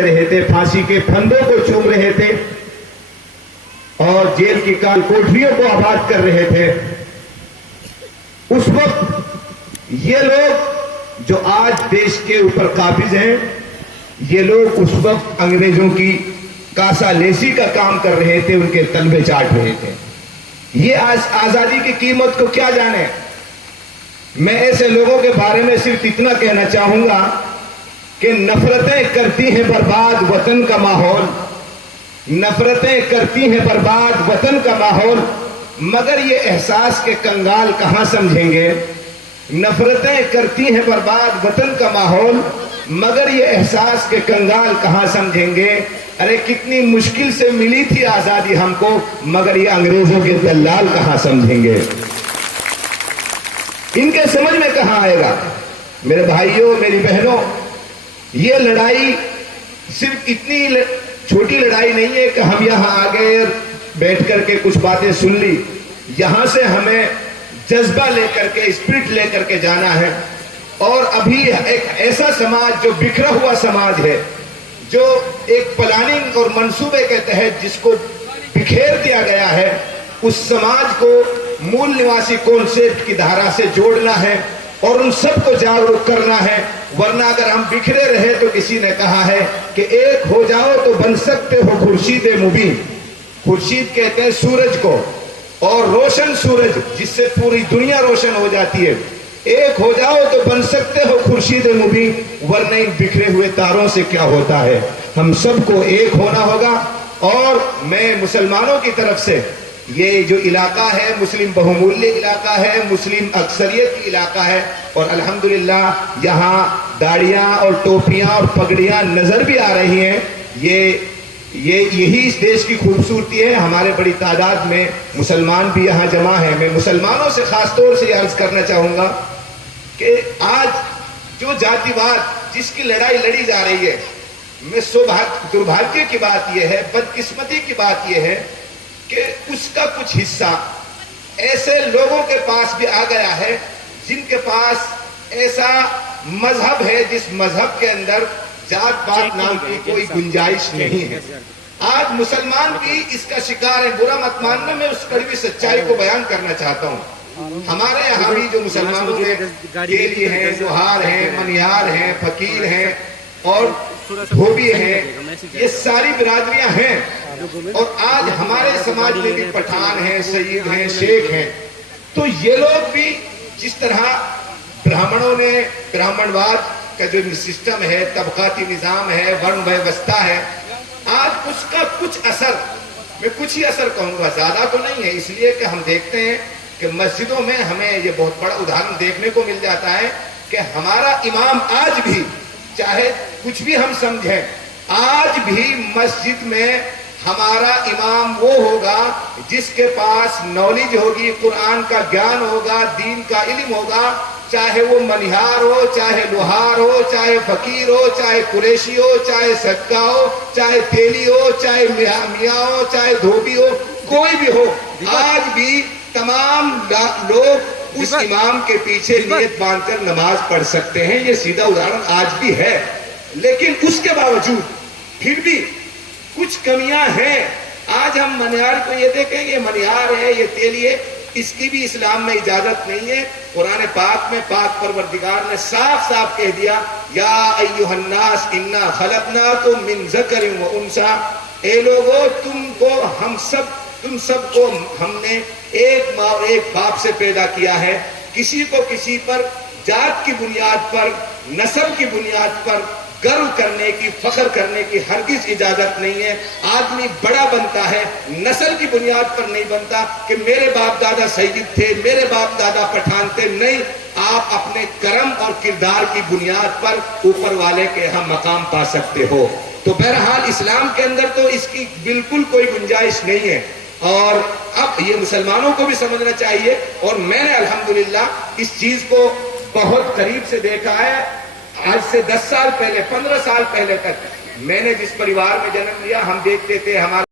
रहे थे, फांसी के फंदों को चूम रहे थे और जेल की काल कोठरियों को आबाद कर रहे थे। उस वक्त ये लोग जो आज देश के ऊपर काबिज हैं, ये लोग उस वक्त अंग्रेजों की कासा लेसी का काम कर रहे थे, उनके तलबे चाट रहे थे। ये आज आजादी की कीमत को क्या जाने। मैं ऐसे लोगों के बारे में सिर्फ इतना कहना चाहूंगा कि नफरतें करती हैं बर्बाद वतन का माहौल, नफरतें करती हैं बर्बाद वतन का माहौल, मगर ये एहसास के कंगाल कहां समझेंगे। नफरतें करती हैं बर्बाद वतन का माहौल, मगर ये एहसास के कंगाल कहां समझेंगे। अरे कितनी मुश्किल से मिली थी आजादी हमको, मगर ये अंग्रेजों के दलाल कहां समझेंगे। इनके समझ में कहां आएगा। मेरे भाइयों, मेरी बहनों, ये लड़ाई सिर्फ इतनी छोटी लड़ाई नहीं है कि हम यहां आ गए बैठ करके कुछ बातें सुन ली। यहां से हमें जज्बा लेकर के, स्पिरिट लेकर के जाना है। और अभी एक ऐसा समाज जो बिखरा हुआ समाज है, जो एक प्लानिंग और मंसूबे के तहत जिसको बिखेर दिया गया है, उस समाज को मूल निवासी कॉन्सेप्ट की धारा से जोड़ना है और उन सबको जागरूक करना है। वरना अगर हम बिखरे रहे तो किसी ने कहा है कि एक हो जाओ तो बन सकते हो खुर्शीद मुबीन। खुर्शीद कहते हैं सूरज को, और रोशन सूरज जिससे पूरी दुनिया रोशन हो जाती है। एक हो जाओ तो बन सकते हो खुर्शीद मुबीन, वरना इन बिखरे हुए तारों से क्या होता है। हम सबको एक होना होगा। और मैं मुसलमानों की तरफ से, ये जो इलाका है मुस्लिम बहुमूल्य इलाका है, मुस्लिम अक्सरियत की इलाका है, और अल्हम्दुलिल्लाह यहाँ दाढ़ियाँ और टोपियाँ और पगड़ियाँ नजर भी आ रही हैं। यही इस देश की खूबसूरती है। हमारे बड़ी तादाद में मुसलमान भी यहाँ जमा हैं। मैं मुसलमानों से खास तौर से अर्ज करना चाहूंगा कि आज जो जातिवाद जिसकी लड़ाई लड़ी जा रही है, मैं दुर्भाग्य की बात यह है, बदकिस्मती की बात यह है कि उसका कुछ हिस्सा ऐसे लोगों के पास भी आ गया है जिनके पास ऐसा मजहब है जिस मजहब के अंदर जात पात नाम की कोई गुंजाइश नहीं है। आज मुसलमान भी इसका शिकार है। बुरा मत मानना, मैं उस कड़वी सच्चाई को बयान करना चाहता हूँ। हमारे यहाँ भी जो मुसलमानों के गेली हैं, लोहार हैं, मनिहार हैं, फकीर हैं और धोबी हैं, ये सारी बिरादरियां हैं। और आज हमारे समाज में भी पठान हैं, सईद हैं, शेख हैं। तो ये लोग भी जिस तरह ब्राह्मणों ने ब्राह्मणवाद का जो सिस्टम है, तबकाती निजाम है, वर्ण व्यवस्था है, आज उसका कुछ असर, मैं कुछ ही असर कहूंगा, ज्यादा तो नहीं है। इसलिए कि हम देखते हैं कि मस्जिदों में हमें ये बहुत बड़ा उदाहरण देखने को मिल जाता है कि हमारा इमाम आज भी, चाहे कुछ भी हम समझें, आज भी मस्जिद में हमारा इमाम वो होगा जिसके पास नॉलेज होगी, कुरान का ज्ञान होगा, दीन का इल्म होगा, चाहे वो मनिहार हो, चाहे लोहार हो, चाहे फकीर हो, चाहे कुरैशी हो, चाहे सक्का हो, चाहे तेली हो, चाहे मियाँ हो, चाहे धोबी हो, कोई भी हो। आज भी तमाम लोग उस इमाम के पीछे नियत बांधकर नमाज पढ़ सकते हैं। ये सीधा उदाहरण आज भी है। लेकिन उसके बावजूद फिर भी कुछ कमियां हैं। आज हम मनिहार को ये देखेंगे, ये मनिहार है, ये तेली है, इसकी भी इस्लाम में इजाजत नहीं है। कुरान पाक में पाक परवरदिगार ने साफ साफ कह दिया, या अय्युहन्नास इन्ना खलकनाकुम मिन ज़करिन व उन्सा, ए लोगो तुम सबको हमने एक माँ और एक बाप से पैदा किया है। किसी को किसी पर जात की बुनियाद पर, नस्ल की बुनियाद पर गर्व करने की, फख्र करने की हरगिज इजाजत नहीं है। आदमी बड़ा बनता है, नस्ल की बुनियाद पर नहीं बनता कि मेरे बाप दादा सईद थे, मेरे बाप दादा पठान थे। नहीं, आप अपने कर्म और किरदार की बुनियाद पर ऊपर वाले के यहाँ मकाम पा सकते हो। तो बहरहाल इस्लाम के अंदर तो इसकी बिल्कुल कोई गुंजाइश नहीं है। और अब ये मुसलमानों को भी समझना चाहिए। और मैंने अल्हम्दुलिल्लाह इस चीज को बहुत करीब से देखा है। आज से 10 साल पहले, 15 साल पहले तक मैंने जिस परिवार में जन्म लिया, हम देखते थे हमारे